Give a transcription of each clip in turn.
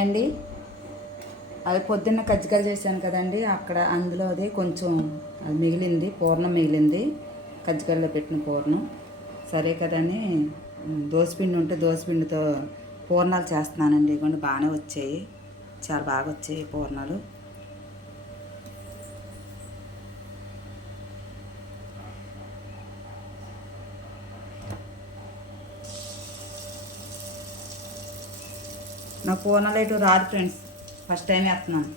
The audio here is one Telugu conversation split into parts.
హాయ్ అండి. అది పొద్దున్న కజ్జికాయలు చేశాను కదండి, అక్కడ అందులో అది కొంచెం అది మిగిలింది, పూర్ణం మిగిలింది, కజ్జికాయల్లో పెట్టిన పూర్ణం. సరే కదని దోసపిండి ఉంటే దోసపిండితో పూర్ణాలు చేస్తున్నానండి. ఇవ్వండి, బాగానే వచ్చాయి, చాలా బాగా వచ్చాయి పూర్ణాలు. నా పూర్ణాలు అయితే రాదు ఫ్రెండ్స్, ఫస్ట్ టైం వేస్తున్నాను.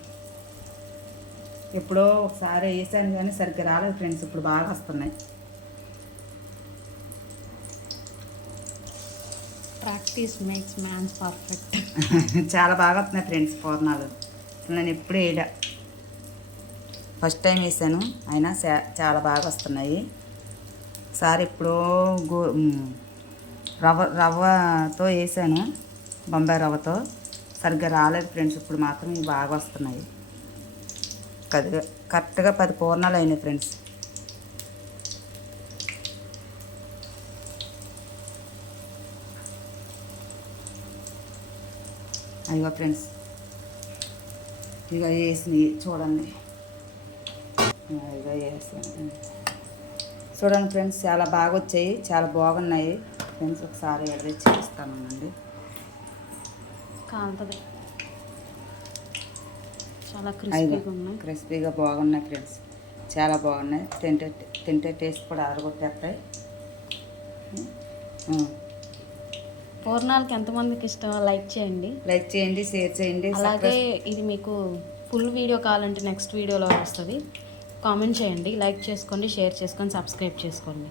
ఎప్పుడో ఒకసారి వేసాను కానీ సరిగ్గా రాలేదు ఫ్రెండ్స్, ఇప్పుడు బాగా వస్తున్నాయి. Practice makes mans perfect. చాలా బాగా వస్తున్నాయి ఫ్రెండ్స్ పూర్ణాలు. నేను ఎప్పుడు వేయలే, ఫస్ట్ టైం వేసాను, అయినా చాలా బాగా వస్తున్నాయి. ఒకసారి ఎప్పుడో రవ్వతో వేసాను, బొంబాయి రవ్వతో, సరిగ్గా రాలేదు ఫ్రెండ్స్. ఇప్పుడు మాత్రం ఇవి బాగా వస్తున్నాయి. కరెక్ట్గా 10 పూర్ణాలు అయినాయి ఫ్రెండ్స్. అయ్యో ఫ్రెండ్స్, ఇక వేసినాయి చూడండి, ఇక వేసాను చూడండి ఫ్రెండ్స్, చాలా బాగా వచ్చాయి, చాలా బాగున్నాయి ఫ్రెండ్స్. ఒకసారి ఎడది చేస్తానండి, కాలుతుంది, చాలా క్రిస్పీగా బాగున్నాయి ఫ్రెండ్స్, చాలా బాగున్నాయి. తింటే టేస్ట్ కూడా అరగొట్టేస్తాయి. పూర్ణాలకి ఎంతమందికి ఇష్టమో లైక్ చేయండి, షేర్ చేయండి. అలాగే ఇది మీకు ఫుల్ వీడియో కావాలంటే నెక్స్ట్ వీడియోలో వస్తుంది. కామెంట్ చేయండి, లైక్ చేసుకోండి, షేర్ చేసుకొని సబ్స్క్రైబ్ చేసుకోండి.